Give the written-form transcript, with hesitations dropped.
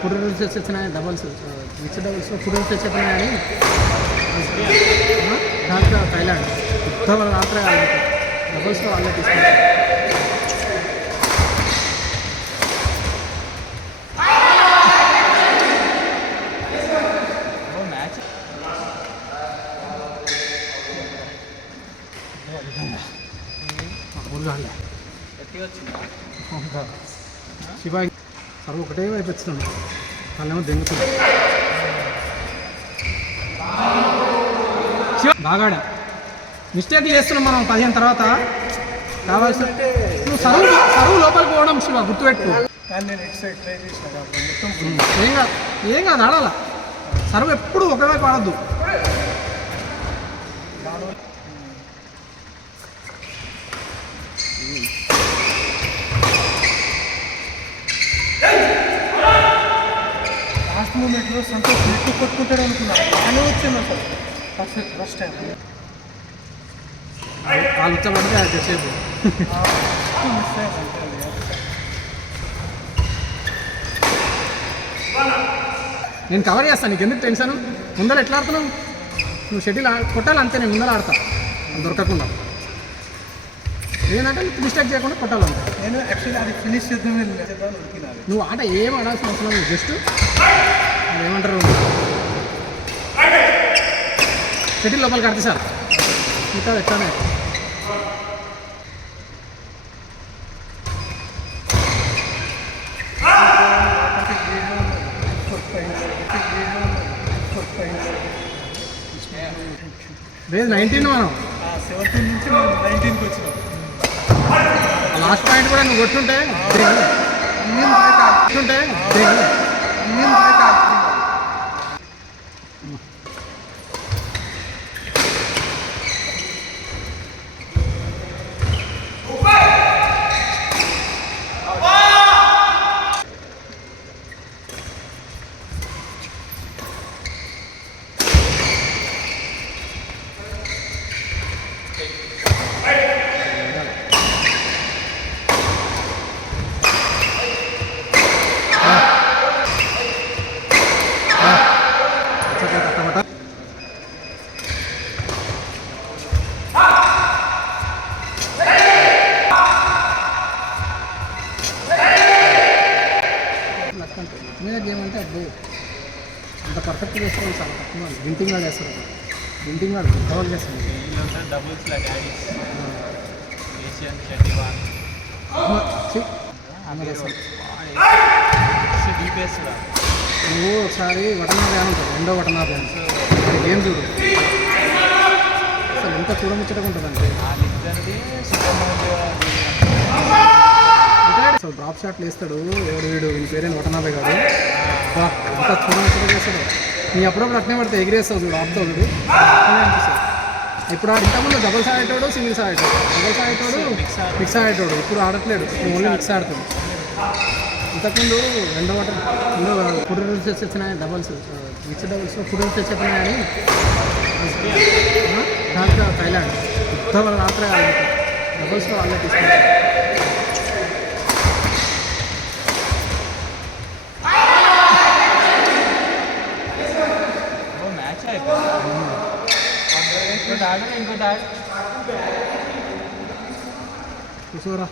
Food rules వచ్చినాయి doubles mixed డబల్స్లో food rules వచ్చినాయని దాంట్లో థైలాండ్ మొత్తం వాళ్ళు మాత్రమే డబల్స్లో వాళ్ళే తీసుకుంటారు. శివ సర్వ ఒకటే వైపు వచ్చినాడు వాళ్ళేమో దెంగుతుంది. శివ బాగాడా మిస్టేక్ చేస్తున్నాం మనం 15 తర్వాత కావాల్సి నువ్వు సరువు లోపలికి పోవడం శివ గుర్తుపెట్టుకో. ఏం కాదు ఆడాల సరువు ఎప్పుడు ఒకవైపు ఆడద్దు. లాస్ట్ మూమెంట్లో సంతోష్ ఎక్కువ కొట్టుకుంటాడు అనుకున్నా అని వచ్చింది అసలు పర్ఫెక్ట్ ఫస్ట్ టైం వాళ్ళు వచ్చామంటే అది చేసేది మిస్ అయ్యింది. నేను కవర్ చేస్తాను, నీకు ఎందుకు టెన్షన్? ముందర ఎట్లా ఆడుతున్నావు నువ్వు? షటిల్ కొట్టాలి అంతే, నేను ముందర ఆడతా దొరకకుండా. ఏంటంటే మిస్టేక్ చేయకుండా కొట్టాలంటే నేను యాక్చువల్లీ అది ఫినిష్ చేద్దామే. నువ్వు ఆట ఏం ఆడాల్సిన అవసరం లేదు, జస్ట్ ఏమంటారు షటిల్ లోపలికి ఆడితే సార్ ఇంకా ఎట్లానే. లేదు 19 మనం 17 నుంచి మనం 19కి వచ్చినాం. లాస్ట్ పాయింట్ కూడా నువ్వు కొట్టుంటే మీద గేమ్ అంటే అప్పుడు అంత పర్ఫెక్ట్ చేస్తారు చాలా తక్కువ. గింటింగ్ వాడు వేస్తారు, గింటింగ్ వాడు డబల్ చేస్తాడు. నువ్వు ఒకసారి వటనాభ అని ఉంటుంది, రెండో వటనాభ అని గేమ్ చూడు అసలు ఎంత చూడముచ్చటగా ఉంటుందంటే. అసలు డ్రాప్ షాట్లు వేస్తాడు ఎవడు వీడు, వీని పేరేంటి వటనాభే కాదు, అంత చూడముచ్చటగా చేస్తాడు. నీ అప్పుడప్పుడు అట్నే పడితే ఎగిరేస్తావు చూడు, ఆపుతావు చూడు అనిపిస్తుంది. ఇప్పుడు ఇంతకుముందు డబుల్స్ ఆడేటోడు, సింగిల్స్ ఆడేటోడు, డబుల్స్ ఆడేటోడు, మిక్స్ ఆడేటోడు. ఇప్పుడు ఆడట్లేడు, ఇప్పుడు ఓన్లీ మిక్స్ ఆడుతాడు. ఇంతకుముందు రెండో ఫుడ్ రూల్స్ వచ్చినాయి డబల్స్ మిక్స్డ్ డబల్స్లో ఫుడ్ రూల్స్ వచ్చినాయని దాంట్లో థైలాండ్ మొత్తం వాళ్ళు మాత్రమే డబల్స్లో వాళ్ళే తీసుకుంటారు. ఇంకోటి ఆడ చూసారా